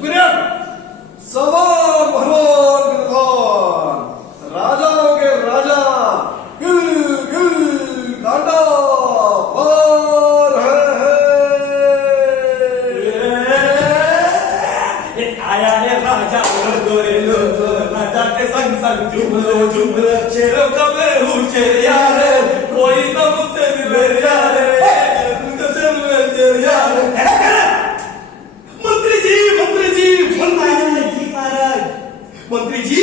शुक्रिया। सवार भगवान विद्वान, राजाओं के राजा, गिल गिल कांटा पार है। आया है राजा गोरे लो, राजा के संग संग झूम लो, शेरों का मैं हूँ शेर यार, कोई तो मुझसे मिले यार, मंत्री जी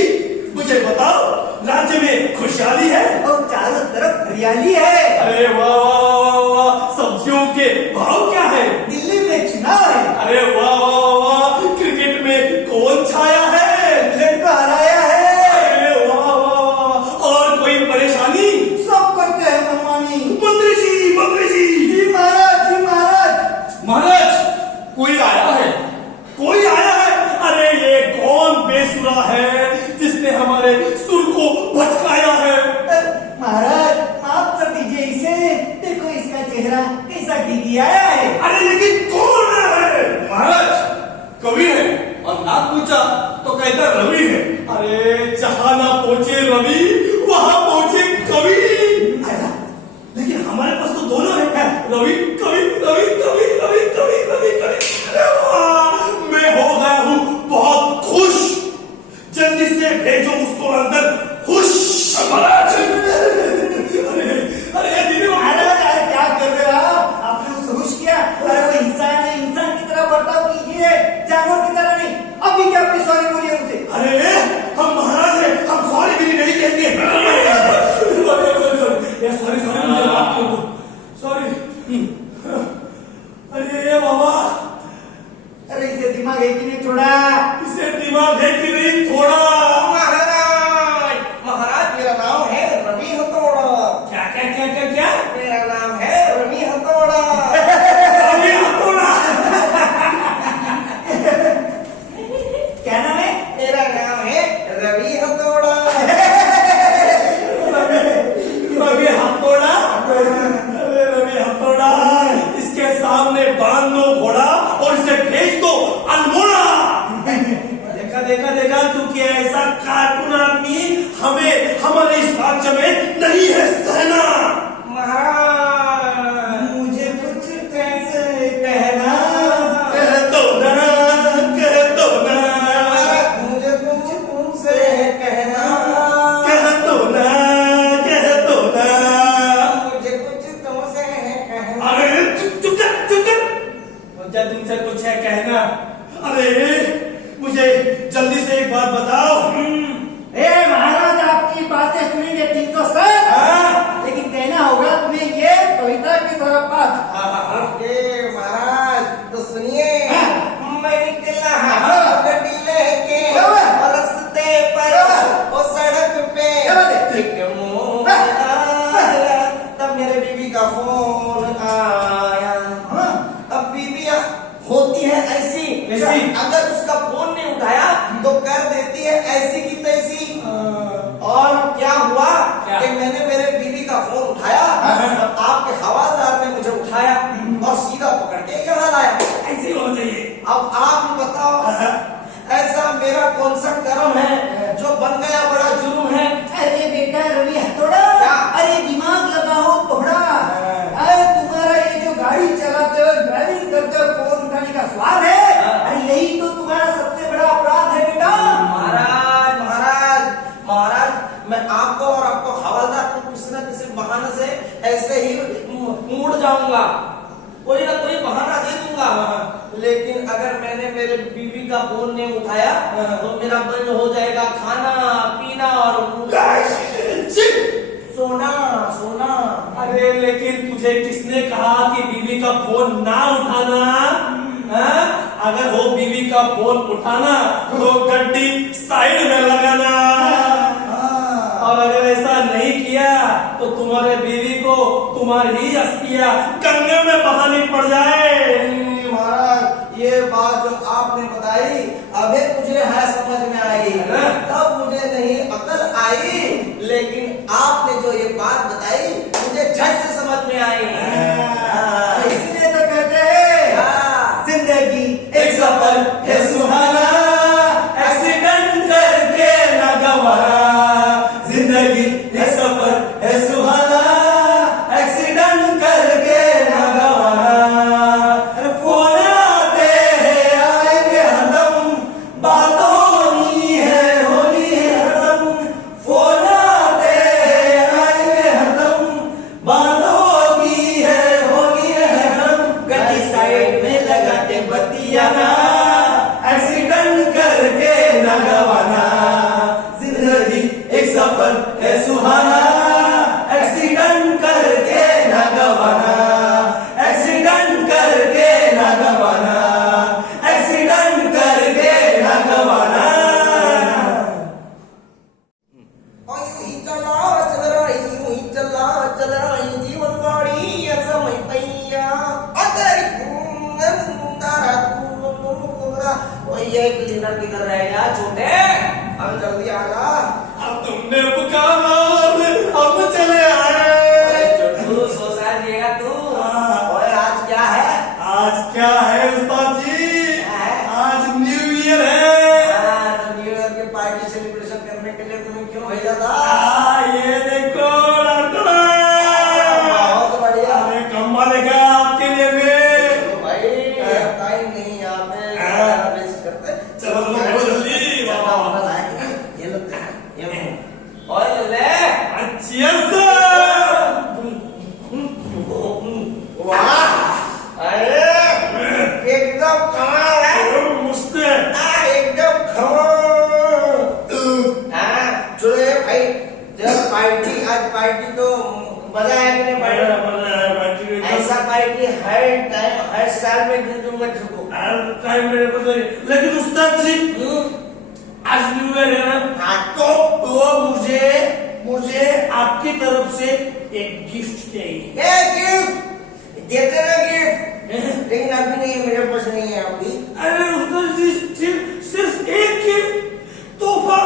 मुझे बताओ, राज्य में खुशहाली है और चारों तरफ हरियाली है। अरे वाह वाह वाह वाह, सब्जियों के भाव क्या है? दिल्ली में चुनाव है। अरे वाह वाह वाह, क्रिकेट में कौन छाया है? इंग्लैंड को हराया है। अरे वाह वाह वाह, और कोई परेशानी? सब करते हैं मनमानी। मंत्री जी जी महाराज, जी महाराज। महाराज कोई आया है, कोई आया है। अरे ये कौन बेसुरा है जिसने हमारे सुर को भटकाया है? महाराज माफ कर दीजिए इसे, देखो इसका चेहरा कैसा खिंची आया है। अरे लेकिन कौन है? महाराज कवि है, और ना पूछा तो कहता रवि है। अरे जहां ना पहुंचे रवि, वहां पहुंचे कवि। लेकिन हमारे पास तो दोनों है, रवि कवि, रवि कवि, रवि कवि, रवि कवि। मैं हो गया हूँ बहुत खुश, जल्दी से भेजो उसको अंदर, खुश। महाराज अरे दीदी महाराज, अरे क्या कर रहे हो आप? आपने उसे खुश किया? अरे वो इंसान है, इंसान की तरह बर्ताव कीजिए, जानवर की तरह नहीं। अभी क्या अपनी सॉरी बोलिए उसे। अरे हम महाराज हैं, हम सॉरी भी नहीं कहेंगे। सॉरी सॉरी, मुझे माफ कर दो, सॉरी। अरे बाबा, अरे इसे दिमाग है कि नहीं थोड़ा? इसे दिमाग है कि नहीं थोड़ा? महाराज मेरा नाम है रवि हथौड़ा। क्या क्या क्या क्या क्या? मेरा नाम है रवि हथौड़ा। रवि हथौड़ा। क्या नाम है? मेरा नाम है रवि हथौड़ा। रवि हथौड़ा। अरे रवि हथौड़ा, इसके सामने बांध दो घोड़ा और इसे भेज दो अल्मोड़ा। देखा देखा देखा, क्योंकि ऐसा कार्टून आदमी हमें हमारे इस राज्य में नहीं है सहना। महाराज मुझे कुछ कैसे कहना, कह दो ना, कह दो ना, मुझे कुछ तुमसे कहना, कह दो ना, कह दो ना। मुझे कुछ तुमसे कहना। अरे चुप चुप कर, चुप कर। मुझे तुमसे कुछ है कहना। अरे मुझे जल्दी से एक बात बताओ। ए महाराज, आपकी बातें सुनेंगे 307, हाँ? लेकिन कहना होगा तुम्हें ये कविता की तरफ बात। ओके महाराज, तो सुनिए। हाँ। मैं निकला हाँ। गड्डी लेके हाँ। रास्ते पर, हाँ। वो सड़क पे क्या बात है? एक मोड़ आया, तब मेरे बीबी का फोन आया। हाँ। अब बीबी होती है ऐसी, ऐसी? अगर उसका फोन नहीं उठाया तो कर देती है ऐसी की तैसी। और क्या हुआ क्या? कि मैंने मेरे बीबी का फोन उठाया, और आपके हवालदार ने मुझे उठाया और सीधा पकड़ के यहाँ लाया। ऐसे होना चाहिए। अब आप बताओ, ऐसा मेरा कौन सा कर्म है जो बन गया बड़ा जुर्म है? अरे बेटा रवि हथौड़ा, क्या? अरे दिमाग लगाओ थोड़ा। अरे तुम्हारा ये जो गाड़ी चलाते हो, ड्राइविंग करते हो, फोन उठाने का स्वाद है, अरे यही तो तुम्हारा सबसे बड़ा अपराध है बेटा। महाराज महाराज महाराज, मैं आपको और आपको हवालदार को किसी न किसी बहाने से ऐसे ही मुड़ जाऊंगा, कोई ना कोई बहाना दे दूंगा। लेकिन अगर मैंने मेरे बीवी का फोन नहीं उठाया तो मेरा बंद हो जाएगा खाना पीना और सोना सोना। अरे लेकिन तुझे किसने कहा कि बीवी का फोन ना उठाना? हाँ? अगर वो बीवी का फोन उठाना तो गड्डी साइड में लगाना, और अगर ऐसा नहीं किया तो तुम्हारे बीवी को तुम्हारी अस्थियां गंगे में बहानी पड़ जाए। महाराज ये बात जो आपने बताई अभी मुझे है समझ में आई, तब मुझे नहीं अकल आई, लेकिन आपने जो ये बात बताई मुझे झट से समझ में आई। इसलिए तो कहते हैं जिंदगी जिंदगी एक सफर है सुहाना, एक्सीडेंट करके ना गवारा। जिंदगी एक सफर है सुहाना, एक्सीडेंट करके ना गवारा। फोन आते हैं आएंगे हरदम, बात होनी है हरदम। फोन आते हैं आएंगे हरदम, बात होगी है हरदम। गड्डी साइड में लगा के बत्तियां ना, एक्सीडेंट करके न गवाना। जिंदगी एक सफर है सुहाना, एक्सीडेंट करके न गवाना। एक्सीडेंट करके न गवाना, एक्सीडेंट करके न गवाना। और यूं ही चल रही जीवन गाड़ी समय पैया ये क्लीनर किधर रह गया छोटे, अब जल्दी आ जा। अब तुमने पुकारा अब चले आए। छोटू सोचा दिएगा तू। हाँ। और आज क्या है? आज क्या है उस्ताद जी? क्या है? आज न्यू ईयर है। हाँ, तो न्यू ईयर की पार्टी सेलिब्रेशन करने के लिए तुम्हें क्यों भेजा था? ये देखो बहुत बढ़िया। अरे कम्बा देखा आपके लिए भी। चलो भाई, अब टाइम नहीं यहाँ पे हाँ। वेस्ट करते। चलो लो जल्दी। चलना होना लायक नहीं। ये लो, ये लो। और ले। Cheers! वाह! अरे, एकदम कमाल है। मस्त है। एकदम कमाल। हाँ, चलो ये भाई, जब पार्टी आज पार्टी तो मजा आया कि नहीं पार्टी? ऐसा पार्टी हर टाइम हर साल में दे दूंगा तुमको। लेकिन उस्ताद जी आज न्यू ईयर है ना, हाँ तो मुझे आपकी तरफ से एक गिफ्ट चाहिए। ये गिफ्ट देते ना गिफ्ट, लेकिन अभी नहीं है, मेरे पास नहीं है अभी। अरे उस्ताद जी सिर्फ एक तोहफा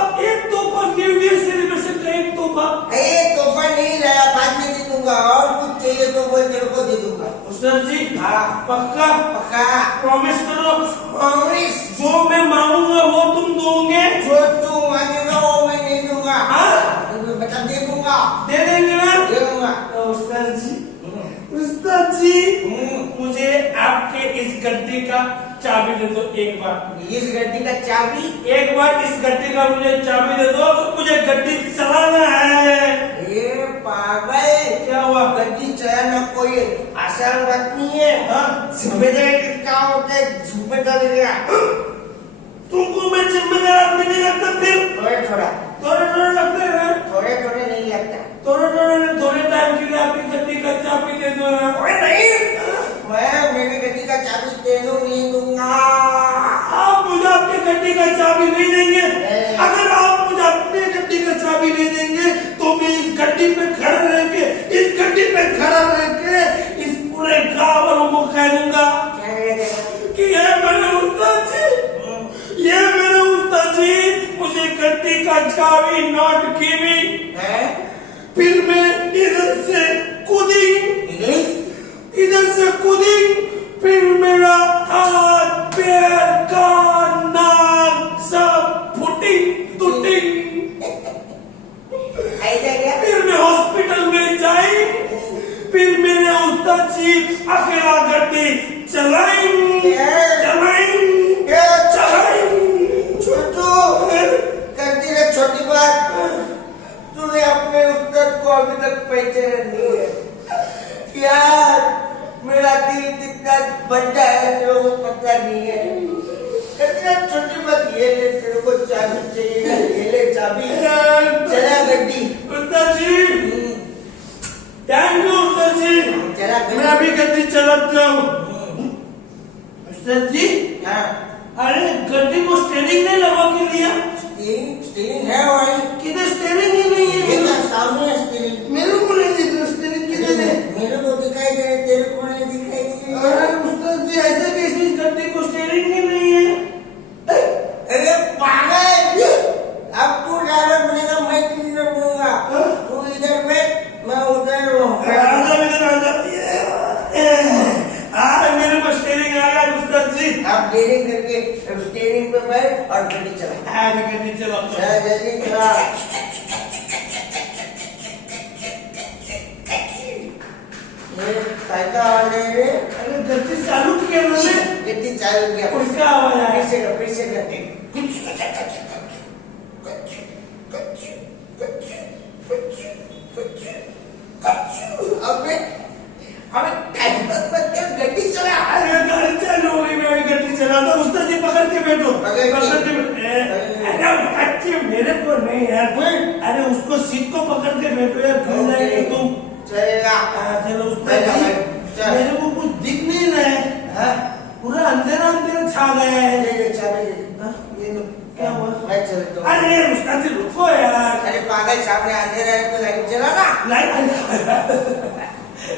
न्यू ईयर सेलिब्रेशन का एक तोहफा। ये तोहफा नहीं लाया, बाद में दे दूंगा। और कुछ चाहिए तो बोल, तेरे को दे दूंगा। उस्ताद जी हाँ। पक्का पक्का प्रॉमिस करो, कांग्रेस जो मैं मांगूंगा वो तुम दोगे। जो तू मांगेगा वो मैं नहीं दूंगा। हाँ? बता दे दूंगा, दे देंगे ना? दे दूंगा। उस्ताद जी मुझे आपके इस गड्ढे का चाबी दे दो एक बार। इस गड्डी का चाबी? एक बार इस गड्ढे का मुझे चाबी दे दो, मुझे गड्डी चलाना है। ये पागल, क्या हुआ? गड्डी चलाना कोई आसान बात नहीं है। हाँ? जिम्मेदारी क्या होता है? जिम्मेदारी क्या? तुमको मैं जिम्मेदार आदमी नहीं लगता फिर? थोड़े लगते हैं। थोड़े नहीं लगता। थोड़े टाइम के लिए आपकी गड्डी का चाबी दे दो ना। थोड़े नहीं, मैं मेरी गड्डी का चाबी तेनू नहीं दूंगा। आप मुझे आपकी गड्डी का चाबी नहीं देंगे? अगर आप मुझे अपनी गड्डी का चाबी नहीं देंगे तो मैं इस गड्डी पे खड़ा रह के इस पूरे गांव वालों को कह दूंगा कि ये मेरे उस्ताद जी मुझे गड्डी का चाबी नॉट गिविंग। फिर मैं इधर से कूदी, फिर मेरा हाथ पैर कान नाक सब टूटिंग। फिर मैं हॉस्पिटल में जाई, फिर मेरे उस्ताद जी अकेला गड्डी चलाएंगे। छोटी बात, तूने अपने उस्ताद को अभी तक पहचाना नहीं है यार। मेरा दिल कितना बड़ा है तेरे को पता नहीं है। कितना छोटी बात, ये ले तेरे को चाबी चाहिए, ये ले चाबी, चला गड्डी। उस्ताद जी थैंक यू उस्ताद जी, चला मैं अभी गड्डी चलाता हूँ। उस्ताद जी हाँ, अरे गड्डी को स्टेयरिंग नहीं लगा के लिया? स्टीयरिंग है भाई। किधर स्टेयरिंग ही नहीं है? ये सामने स्टीयरिंग। मेरे को नहीं दिख रहा स्टेयरिंग किधर है? मेरे को दिखाई दे, तेरे को नहीं दिखाई दे। अरे उस्ताद जी ऐसे कैसे इस गड्ढे को स्टेयरिंग ही नहीं है? अरे पागल, अब तू ड्राइवर बनेगा, मैं क्लीनर बनूंगा। तू इधर बैठ, मैं उधर आजा मेरे आजा। मेरे को स्टेयरिंग आ गया उस्ताद जी। आप डेयरिंग करके स्टीयरिंग पे बैठ और गाड़ी चला। हाँ, मैं गड्डी चलाता हूँ। चल जल्दी चला। ये काय का आवाज है रे? अरे गड्डी चालू किया मैंने। गड्डी चालू किया। उसका आवाज आया। फिर से करते। अबे गड्डी चला। अरे गाड़ी चालू हो गई, मैं गड्डी चलाता हूँ। उस्ताद जी पकड़ के बैठो। पकड़ के। अरे अच्छी मेरे को नहीं यार। अरे उसको सीट को पकड़ के बैठो यार, गिर जाएंगे तुम। चलेगा। चलो उस्ताद जी, चल। मेरे को कुछ दिख नहीं रहा है। हाँ? पूरा अंधेरा अंधेरा छा गया है। ले चाबी दे। हाँ, ये लो। क्या हुआ? मैं चलता हूँ। अरे उस्ताद जी रुको यार। अरे पागल, सामने अंधेरा है तो लाइट जला ना। लाइट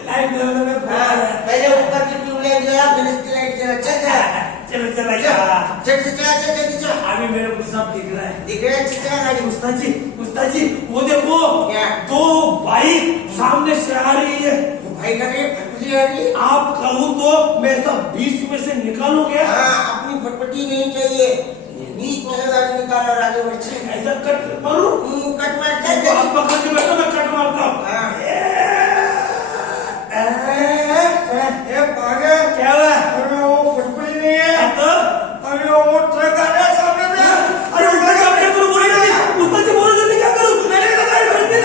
लाइट जलाने में हाँ, पहले ऊपर की ट्यूबलाइट जला, फिर इसकी लाइट जला। चल चल चलो चला चल चल चल जल्दी चल। अभी मेरे को सब दिख रहा है। दिख रहा है? चल चला गाड़ी। उस्ताद जी वो देखो, क्या? दो बाइक सामने से आ रही है। भाई का रे फटफटी आ रही है। आप कहूँ तो मैं सब बीच में से निकालू क्या? हाँ, अपनी फटफटी नहीं चाहिए। बीच में से गाड़ी निकाल और आगे बढ़ चल। ऐसा कट मारू? कट मार चल तो आप पकड़ के बैठो, मैं कट मारता हूँ। हाँ। ए पागल, क्या हुआ? अरे वो फटफटी नहीं है तो? अरे वो ट्रक आ रहा है सामने से। अरे उस्ताद जी आप क्या करूँ? बोलो जल्दी। उस्ताद जी बोलो जल्दी, क्या करूँ? मैंने कहा गाड़ी बढ़ती है।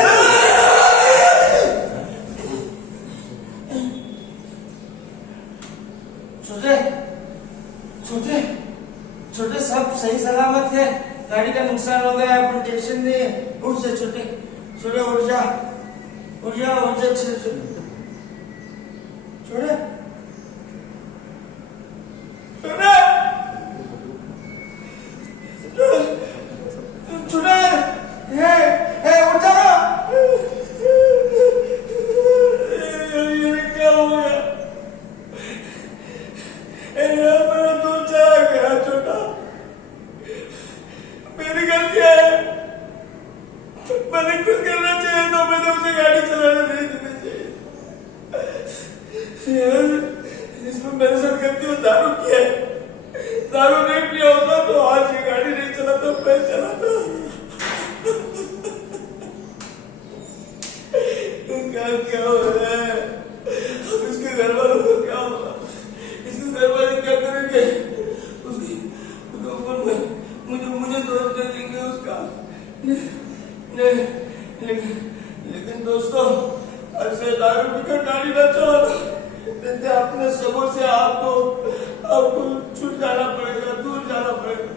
छोटे सब सही सलामत है। गाड़ी का नुकसान हो गया, अपन टेंशन नहीं है। उठ जा छोटे, छोटे उठ जा छोटे। क्या हो गया? मेरा दूध चला गया छोटा। मेरी गलती है। मैंने कुछ करना चाहिए तो मैंने उसे गाड़ी चलाने नहीं देनी चाहिए यार। इसमें मेरे साथ गलती हो, दारू किया है। दारू नहीं पिया होता तो आज ये गाड़ी नहीं चलाता, मैं चलाता। क्या हो रहा है? अब इसके घर वालों को क्या होगा? इसके घर वाले क्या करेंगे? उसकी मुझे दोस्त दे देंगे उसका। लेकिन दोस्तों, ऐसे दारू पीकर गाड़ी न चलाना। देखते अपने सबों से आपको छूट जाना पड़ेगा, दूर जाना पड़ेगा।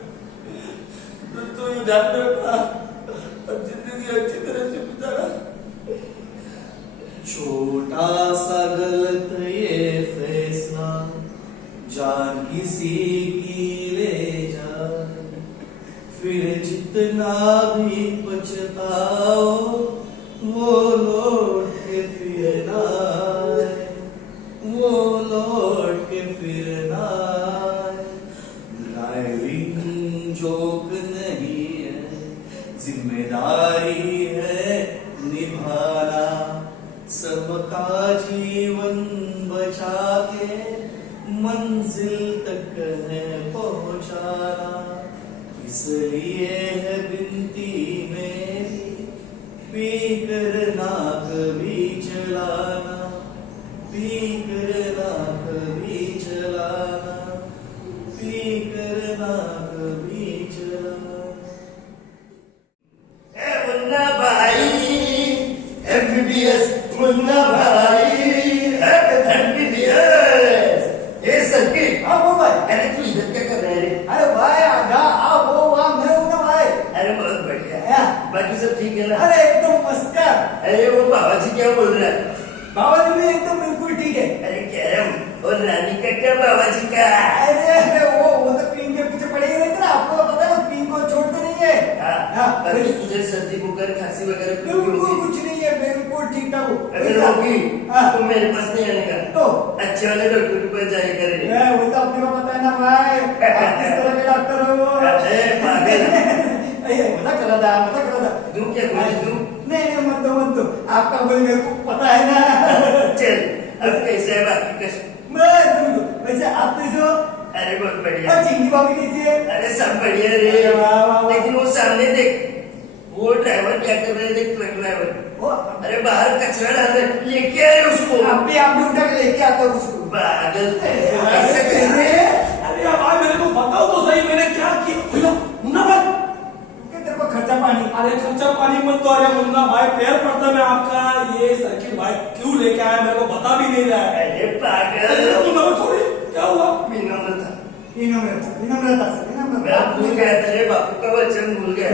दोस्तों ये ध्यान रखना और जिंदगी अच्छी तरह से बिताना। छोटा सा गलत ये फैसला जान किसी की ले जाए, फिर जितना भी पछताओ वो लौट के फिर ना आए, वो लौट के फिर ना आए। ड्राइविंग जोक नहीं है, जिम्मेदारी है निभाना। सबका जीवन बचा के मंजिल तक है पहुंचाना। इसलिए है बिनती मेरी, पी कर ना कभी चलाना, पी कर ना कभी चलाना, पी कर ना कभी चलाना। मुन्ना भाई MBBS मुन्ना भाई MBBS ये सबके। हाँ वो भाई, अरे तू इधर क्या कर रहे रे? अरे भाई आजा, आप वो वहाँ मैं हूँ ना भाई। अरे बहुत बढ़िया, बाकी सब ठीक है ना? अरे एकदम मस्त। अरे वो बाबा जी क्या बोल रहे हैं? बाबा जी भी एकदम बिल्कुल ठीक है। अरे कह रहा हूँ, और रानी का क्या बाबा जी का? अरे वो तो पीन के पीछे पड़े ही रहते ना, आपको पता है वो पीन को छोड़ते नहीं है। अरे तुझे सर्दी बुखार खांसी वगैरह बिल्कुल कुछ नहीं है, बिल्कुल ठीक ठाक हूँ। अगर होगी तो मेरे पास नहीं आने का, तो अच्छे वाले डॉक्टर के पास जाया करें। वो तो अपने को पता है ना भाई, किस तरह के डॉक्टर हो वो। मजा कर रहा था। दूं क्या बोले दूं? नहीं मत दो, आपका बोल मेरे को पता है ना। चल अब कैसे है बाकी कष्ट? वैसे आप कैसे हो? अरे बहुत बढ़िया। और चिंकी भाभी कैसी है? अरे सब बढ़िया रे। अरे वाह, वाह, वाह। लेकिन वो सामने देख, वो ड्राइवर क्या कर रहे हैं, देख ट्रक ड्राइवर। वो अरे बाहर कचरा डाल रहे, लेके आए उसको। आप भी उठा के लेके आते हो उसको। पागल ऐसे कैसे? अरे अब भाई मेरे को बताओ तो सही, मैंने क्या किया? भैया मुन्ना भाई, क्या तेरे को खर्चा पानी? अरे खर्चा पानी मत तो। अरे मुन्ना भाई पैर पड़ता मैं आपका, ये सर्किट भाई क्यों लेके आया मेरे को बता भी नहीं रहा है। अरे पागल। अरे मुन्ना भाई थोड़ी क्या हुआ? विनम्र था। विनम्रता से, मैं भूल गया था रे, बापू का वचन भूल गया।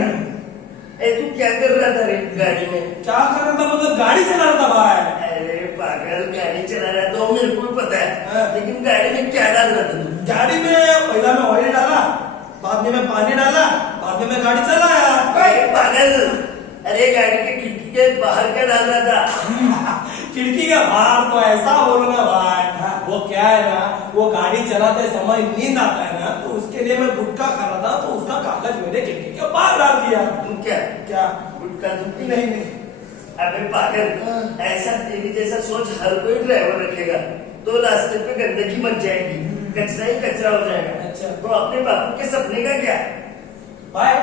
ए तू क्या कर रहा था रे गाड़ी में? क्या कर रहा था मतलब? गाड़ी चला रहा था भाई। अरे पागल, गाड़ी चला रहा था वो मेरे को भी पता है, हाँ। लेकिन गाड़ी में क्या डाल रहा था तू? गाड़ी में पहला मैं ऑयल डाला, बाद में मैं पानी डाला, बाद में मैं गाड़ी चलाया। अरे पागल, अरे गाड़ी के खिड़की के बाहर क्या डाल रहा था? खिड़की के बाहर तो ऐसा बोलो ना भाई, वो क्या है ना, वो गाड़ी चलाते समय नींद आता है ना, तो उसके लिए मैं गुटखा खा रहा था, तो उसका कागज मैंने खिड़की के बाहर डाल दिया। तू क्या क्या? गुटखा तू नहीं नहीं, अबे पागल, ऐसा तेरी जैसा सोच हर कोई ड्राइवर रखेगा तो रास्ते पे गंदगी मच जाएगी, कचरा ही कचरा हो जाएगा। अच्छा। तो अपने बापू के सपने का क्या? भाई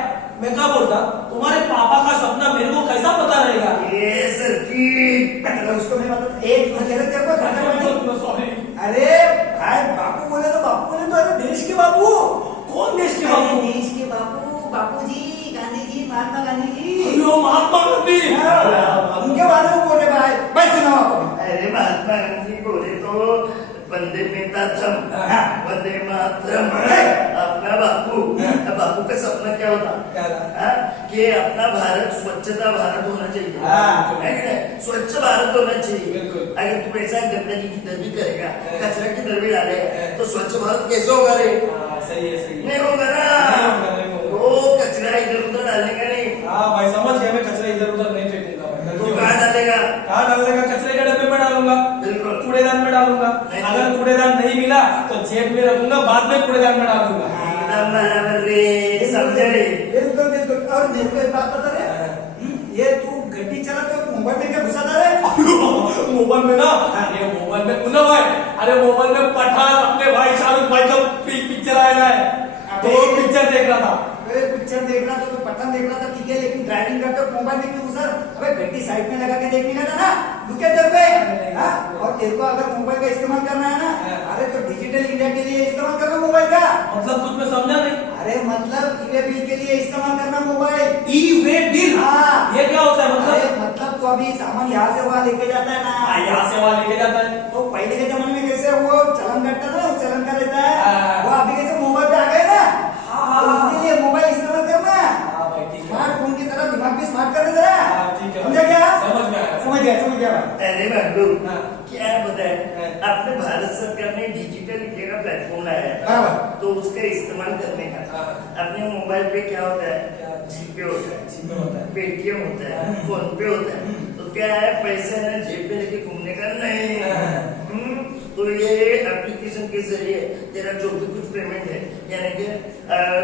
मैं क्या बोलता, तुम्हारे पापा का सपना मेरे को कैसा पता रहेगा? ये सर्किट उसको नहीं पता। एक तेरे को खर्चा पानी। सॉरी। अरे भाई, बापू बोले तो अरे देश के बापू। कौन देश के बाबू? देश के बापू, बापूजी, गांधी जी, महात्मा गांधी जी। अयो महात्मा गांधी। उनके बारे में बोल रहे भाई। भाई सुनाओ आप। अरे महात्मा गांधी बोले तो वंदे मातरम, वंदे मातरम। अपना बापू, बापू का सपना क्या होता? क्या था? हाँ? कि अपना भारत स्वच्छता भारत होना चाहिए। हाँ। है कि नहीं? स्वच्छ भारत होना चाहिए। बिल्कुल। अगर तू ऐसा गंदगी किधर भी करेगा, कचरा किधर भी डालेगा, तो स्वच्छ भारत कैसे होगा रे? सही है सही है। नहीं होगा ना। नहीं होगा, नहीं होगा। वो कचरा इधर उधर डालने का नहीं। हाँ भाई समझ गया, मैं कचरा इधर उधर नहीं फेंकूंगा भाई। तो कहाँ डालेगा? कहाँ डालने का? कचरे के डब्बे में डालूंगा, बिल्कुल। कूड़ेदान में डालूंगा। नहीं। अगर कूड़ेदान नहीं मिला तो जेब में रखूंगा, बाद में कूड़ेदान में डालूंगा। एकदम बराबर रे, समझे रे? बिल्कुल बिल्कुल। और मेरे को एक बात बता रहे, ये तू गड्डी चला तो मोबाइल में क्या घुसा था रे? मोबाइल में ना, अरे मोबाइल में मुन्ना भाई, अरे मोबाइल में पठान अपने भाई शाहरुख भाई का पिक्चर आया है, तो वो पिक्चर देख रहा था। पिक्चर देख रहा था तो पठन देख रहा था, ठीक है, लेकिन ड्राइविंग करते वक्त मोबाइल में क्यों सर? अबे गड्डी साइड में लगा के देखने का था ना, रुके तेरे पे। हाँ? और तेरे को अगर मोबाइल का इस्तेमाल करना है ना, अरे तो डिजिटल इंडिया के लिए इस्तेमाल करना मोबाइल का। मतलब कुछ मैं समझा नहीं। अरे मतलब ई-वे बिल के लिए इस्तेमाल करना मोबाइल। E-way bill? हाँ। ये क्या होता है अरे मतलब? मतलब तो अभी सामान यहाँ से वहाँ लेके जाता है ना, यहाँ से वहाँ लेके जाता है। तो पहले के जमाने में कैसे वो चलन करता था, उस चलन का रहता है, हाँ। वो अभी कैसे मोबाइल पे आ गए ना, हाँ, तो उसके लिए मोबाइल इस्तेमाल करना। हाँ भाई ठीक है। स्मार्टफोन की तरह दिमाग भी स्मार्ट कर जरा। हाँ, ठीक है। समझा क्या? समझ में आया। समझ गया भाई। अरे बाबू, हाँ। क्या बताए? अपने भारत सरकार ने डिजिटल इंडिया का प्लेटफॉर्म लाया है, बराबर। तो उसका इस्तेमाल करने का। हाँ। अपने मोबाइल पे क्या होता है? क्या? जीपे होता है, जीपे होता है। पेटीएम होता है, फोन पे होता है। तो क्या है, पैसे है ना जेब पे लेके घूमने का नहीं। तो ये एप्लीकेशन के जरिए तेरा जो भी कुछ पेमेंट है, यानी कि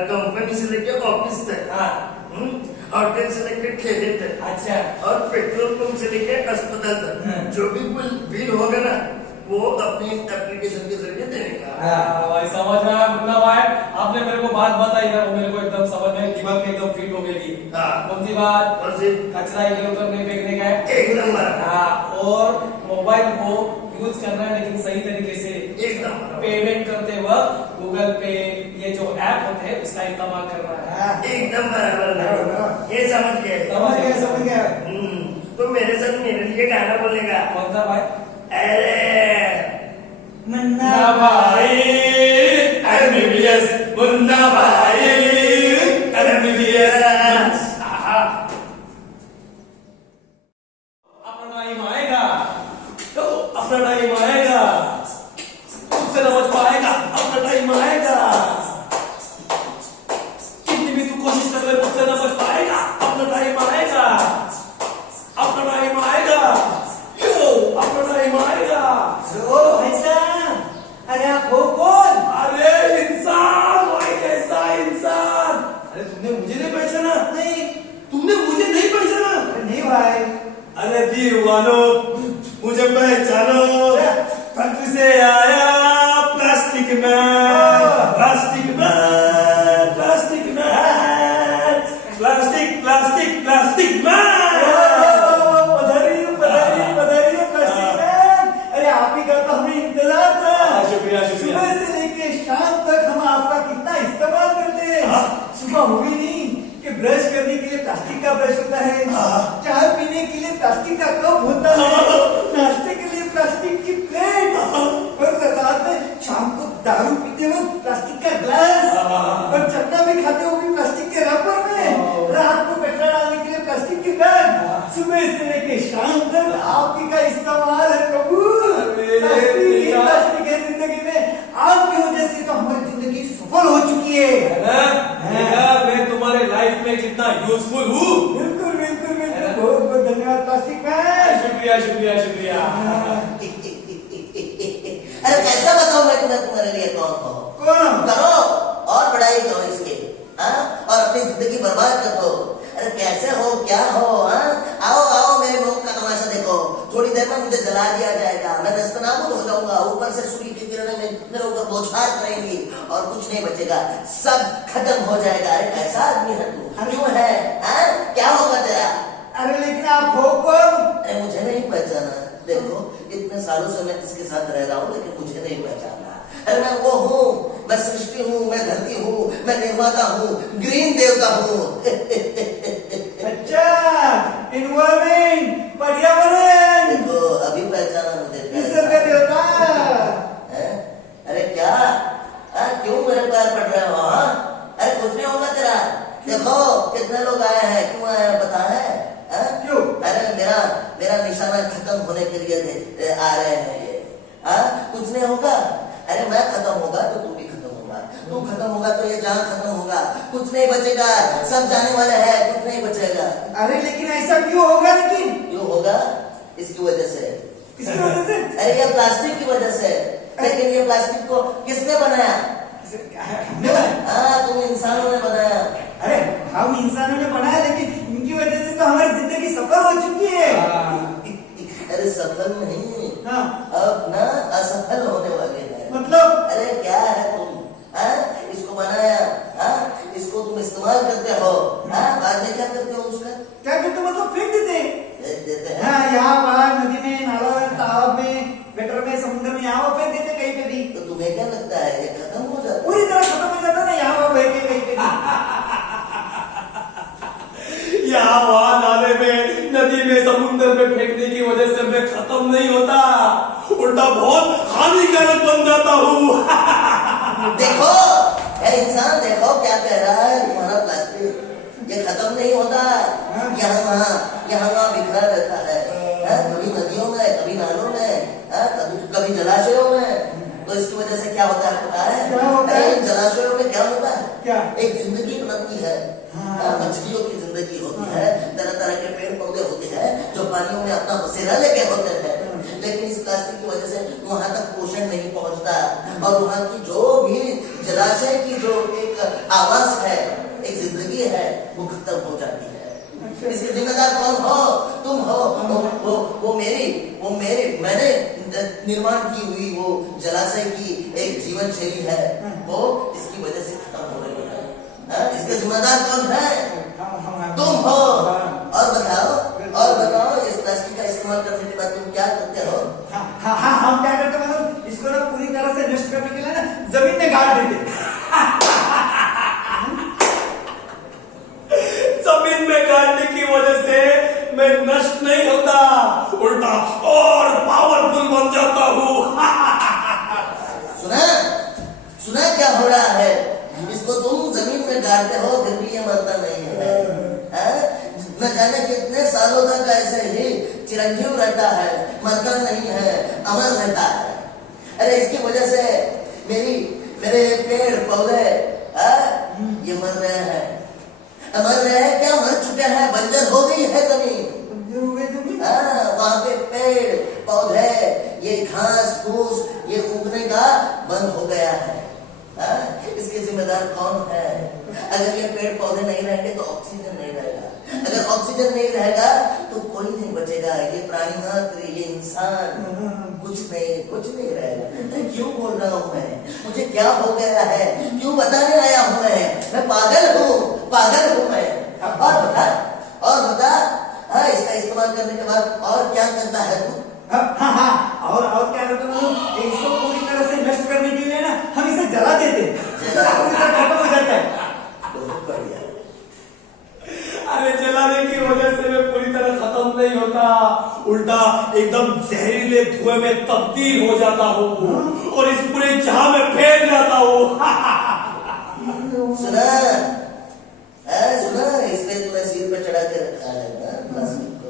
कंपनी से लेके ऑफिस तक, हाँ। होटल से लेके ठेले तक, अच्छा। और पेट्रोल पंप से लेके अस्पताल तक, जो भी कोई बिल होगा ना, वो अपने एप्लीकेशन के जरिए देने का। हाँ भाई समझ में आया मुन्ना भाई, आपने मेरे को बात बताई ना, वो मेरे को एकदम समझ में, दिमाग में एकदम फिट हो गई। हाँ। कौन सी बात? और फिर कचरा इधर उधर नहीं फेंकने का है। एकदम बराबर। हाँ, और मोबाइल को यूज करना है लेकिन सही तरीके से। एकदम बराबर। पेमेंट करते वक्त गूगल पे, ये जो ऐप होते हैं उसका इस्तेमाल करना है। एकदम बराबर। बराबर। ये समझ गए? समझ गया। तो मेरे साथ मेरे लिए गाना बोलेगा। कौन सा भाई? अरे मुन्ना भाई MBBS, मुन्ना भाई MBBS। अपना टाइम आएगा, तो अपना टाइम आएगा, उससे समझ पाएगा, अपना टाइम आएगा। कितनी भी तू कोशिश कर ले, मुझसे न बच पाएगा, अपना टाइम आएगा, अपना टाइम आएगा, यो अपना टाइम आएगा। ओ भाई साहब, अरे आप हो कौन? अरे इंसान भाई, कैसा इंसान? अरे तुमने मुझे नहीं पहचाना? नहीं। तुमने मुझे नहीं पहचाना? नहीं भाई। अरे दीवानो, मुझे पहचानो, फैक्ट्री से आया प्लास्टिक में, plastic man, plastic man, plastic plastic plastic man. पधारिए पधारिए पधारिए प्लास्टिक मैन। अरे आप ही का तो हमें इंतजार था। शुक्रिया शुक्रिया। सुबह से लेके शाम तक हम आपका कितना इस्तेमाल करते हैं। सुबह हुई नहीं कि ब्रश करने के लिए प्लास्टिक का ब्रश होता है, चाय पीने के लिए प्लास्टिक का कप होता है, नाश्ते के लिए प्लास्टिक की प्लेट, और साथ में शाम को दारू पीते वक्त प्लास्टिक का ग्लास, और चन्ना भी खाते हो भी प्लास्टिक के रबर में, रात को कचरा डालने के लिए प्लास्टिक की बैग। सुबह से लेके शाम तक आप ही का इस्तेमाल है प्रभु। प्लास्टिक है जिंदगी में। आपकी वजह से तो हमारी जिंदगी सफल हो चुकी है। मैं तुम्हारे लाइफ में कितना यूजफुल हूँ। बिल्कुल बिल्कुल बिल्कुल। बहुत बहुत धन्यवाद प्लास्टिक मैन। शुक्रिया शुक्रिया शुक्रिया। अरे कैसा बताऊं मैं तुम्हें तुम्हारे लिए कौन हो? कौन? करो और बड़ाई करो इसके, और अपनी जिंदगी बर्बाद कर दो। अरे कैसे हो, क्या हो? आओ आओ मेरे मुंह का तमाशा देखो। थोड़ी देर में मुझे जला दिया जाएगा, मैं दस्तनाबूद हो जाऊंगा, ऊपर से सूर्य की किरणें मेरे ऊपर बौछार करेंगी और कुछ नहीं बचेगा, सब खत्म हो जाएगा। अरे कैसा आदमी है तू, क्यों है? क्या होगा तेरा? अरे लेकिन आप हो कौन? अरे मुझे नहीं पहचाना? देखो इतने सालों से मैं इसके साथ रह रहा हूँ लेकिन मुझे नहीं पहचाना। अरे मैं वो हूँ, मैं सृष्टि हूँ, मैं धरती हूँ, मैं निर्माता हूँ, ग्रीन देवता हूँ। अच्छा, इन्वायरमेंट, पर्यावरण, देखो अभी पहचाना मुझे? निसर्ग देवता। अरे क्या? क्यों मेरे पैर पड़ रहे हो? अरे कुछ नहीं होगा तेरा। देखो कितने लोग आए हैं, क्यों आए हैं पता है? क्यों? अरे मेरा निशाना खत्म होने के लिए आ रहे हैं ये। कुछ नहीं होगा। अरे मैं खत्म होगा तो तू भी खत्म होगा, तू खत्म होगा तो ये जहां खत्म होगा, कुछ नहीं बचेगा, सब जाने वाले हैं, कुछ नहीं बचेगा। अरे लेकिन ऐसा क्यों होगा? लेकिन क्यों होगा? इसकी वजह से। किसकी वजह से? अरे ये प्लास्टिक की वजह से। लेकिन ये प्लास्टिक को किसने बनाया? हमने बनाया। तुम इंसानों ने बनाया। अरे हम इंसानों ने बनाया, लेकिन इनकी वजह से तो हमारी जिंदगी सफल हो चुकी है। अरे सफल नहीं, हाँ। अब ना असफल होने वाले हैं। मतलब? अरे क्या है तुम? इसको बनाया, इसको तुम इस्तेमाल करते हो, बाद में क्या करते हो उसका? क्या करते? मतलब फेंक देते हैं। देते हैं। हाँ, यहाँ वहाँ नदी में, नाला में, तालाब में, गटर में, समुद्र में, यहाँ फेंक देते कहीं पे भी। तो तुम्हें क्या लगता है ये खत्म हो जाता? पूरी तरह खत्म हो जाता ना, यहाँ वहाँ बह के कहीं पे भी। यहाँ वहाँ नाले में, नदी में, समुद्र में फेंकने की वजह से मैं खत्म नहीं होता, उल्टा बहुत हानिकारक बन जाता हूँ। देखो इंसान, देखो क्या कह रहा है तुम्हारा प्लास्टिक। ये खत्म नहीं होता, यहाँ वहाँ बिखरा रहता है। कभी नदियों में, कभी नालों में, कभी जलाशयों में। तो इसकी वजह से क्या होता है पता है? क्या होता है? जलाशयों में क्या होता है? क्या? एक जिंदगी बनती है, मछलियों की जिंदगी होती है, तरह तरह के पेड़ पौधे होते हैं जो पानियों में अपना बसेरा लेके होते हैं। लेकिन इस प्लास्टिक की वजह से वहां तक पोषण नहीं पहुंचता, और वहां की जो भी जलाशय की जो एक आवास है, एक जिंदगी है, वो खत्म हो जाती है। इसके जिम्मेदार कौन हो? तुम हो। वो मेरी मैंने निर्माण की हुई वो जलाशय की एक जीवन शैली है, वो इसकी वजह से खत्म हो रही है। इसके जिम्मेदार कौन है? तुम हो। और बताओ इस प्लास्टिक का इस्तेमाल करने के बाद तुम क्या करते हो? हाँ, हम क्या करते? मतलब इसको ना पूरी तरह से नष्ट करने के लिए ना जमीन में गाड़ देते। जमीन में गाड़ने की वजह से मैं नष्ट नहीं होता, उल्टा और पावरफुल बन जाता हूँ। सुना क्या हो रहा है? इसको तुम जमीन में गाड़ते हो, फिर भी ये मरता नहीं है। न जाने कितने सालों तक ऐसे ही चिरंजीव रहता है, मरता नहीं है, अमर रहता है। अरे इसकी वजह से मेरे पेड़ पौधे ये मर रहे हैं। क्या मर चुके हैं? बंजर हो गई है जमीन। वहां पे पेड़ पौधे, ये घास फूस, ये उगने का बंद हो गया है। इसके जिम्मेदार कौन है? अगर ये पेड़ पौधे नहीं रहेंगे तो ऑक्सीजन नहीं रहेगा, अगर ऑक्सीजन नहीं रहेगा तो कोई नहीं बचेगा। ये प्राणी मात्र, ये इंसान कुछ कुछ नहीं रहेगा। क्यों बोल रहा हूँ मैं? मुझे क्या हो गया है? क्यों बताने आया हूँ मैं पागल हूँ मैं। और बता हाँ, इसका इस्तेमाल करने के बाद और क्या करता है तू? और क्या करते हो? इसको पूरी तरह से नष्ट करने के लिए ना हम इसे जला देते, पूरी तरह खत्म हो जाता है। बहुत बढ़िया। अरे जलाने की वजह से मैं पूरी तरह खत्म नहीं होता, उल्टा एकदम जहरीले धुएं में तब्दील हो जाता हूँ और इस पूरे जहां में फैल जाता हूँ। सुना इसलिए तूने सिर पे चढ़ा के रखा है ना प्लास्टिक को।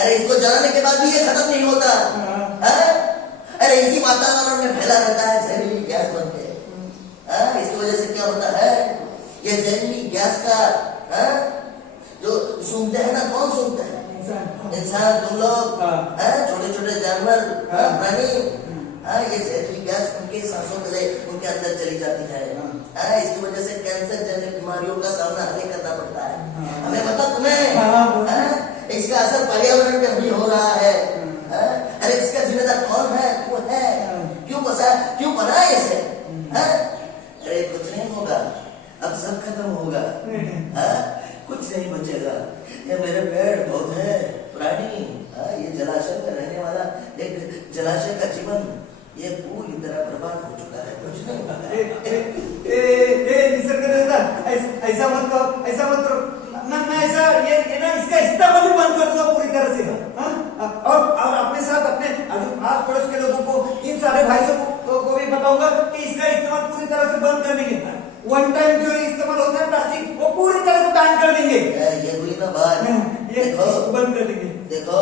अरे इसको जलाने के बाद भी ये खत्म नहीं होता। अरे इसी वातावरण में फैला रहता है जहरीली गैस बन के। इसकी वजह से क्या होता है? ये जहरीली गैस का जो सूंघते हैं ना, कौन सूंघते हैं? इंसान, तुम लोग, छोटे छोटे जानवर, प्राणी। ये जहरीली गैस उनके सांसों के उनके अंदर चली जाती है। इसकी वजह से कैंसर जन्य बीमारियों का सामना हमें करना पड़ता है। हमें पता तुम्हें इसका असर पर्यावरण पे भी हो रहा है। अरे इसका जिम्मेदार कौन है? वो है क्यों बना इसे? अरे कुछ नहीं होगा, अब सब खत्म होगा। कुछ नहीं बचेगा। ये मेरे पेड़ पौधे प्राणी, ये जलाशय में रहने वाला एक जलाशय का जीवन ये पूरी तरह बर्बाद हो चुका है। कुछ नहीं होगा। निसर्ग देवता, ऐसा मत करो ना ऐसा ये ना इसका इस्तेमाल भी बंद कर दूंगा पूरी तरह से। और अपने साथ अपने आस पड़ोस के लोगों को, इन सारे भाइयों को भी बताऊंगा कि इसका इस्तेमाल पूरी तरह से बंद कर देंगे। वन टाइम जो इस्तेमाल होता है प्लास्टिक, वो पूरी तरह से बैन कर देंगे। ये हुई ना बात। देखो बंद कर देंगे। देखो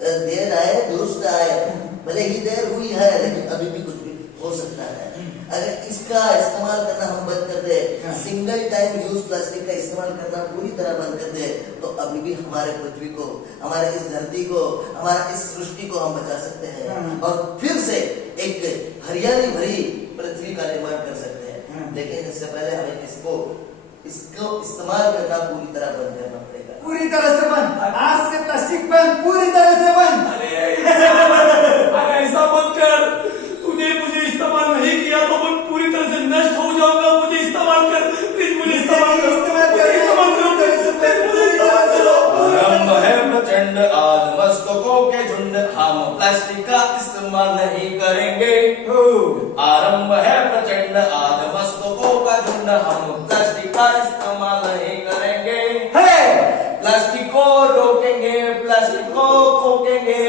देर आए दुरुस्त आए, भले ही देर हुई है लेकिन अभी भी कुछ भी हो सकता है। अगर इसका इस्तेमाल करना हम बंद कर दे, सिंगल टाइम यूज प्लास्टिक का इस्तेमाल करना पूरी तरह बंद कर दे, तो अभी भी हमारे पृथ्वी को, हमारे इस धरती को, हमारा इस सृष्टि को हम बचा सकते हैं और फिर से एक हरियाली भरी पृथ्वी का निर्माण कर सकते हैं। लेकिन इससे पहले हमें इसको इस्तेमाल करना पूरी तरह बंद करना पड़ेगा। पूरी तरह से बंद। आज से प्लास्टिक बंद, पूरी तरह से बंद। अरे ऐसा मत कर, तूने मुझे इस्तेमाल नहीं किया तो मैं पूरी तरह से नष्ट हो जाऊंगा। मुझे इस्तेमाल कर प्लीज, मुझे इस्तेमाल करो। आरंभ है प्रचंड आज मस्तकों के झुंड, हम प्लास्टिक का इस्तेमाल नहीं करेंगे। आरंभ है प्रचंड आज मस्तकों का झुंड, हम प्लास्टिक का इस्तेमाल नहीं करेंगे। प्लास्टिक को रोकेंगे, प्लास्टिक को खोकेंगे,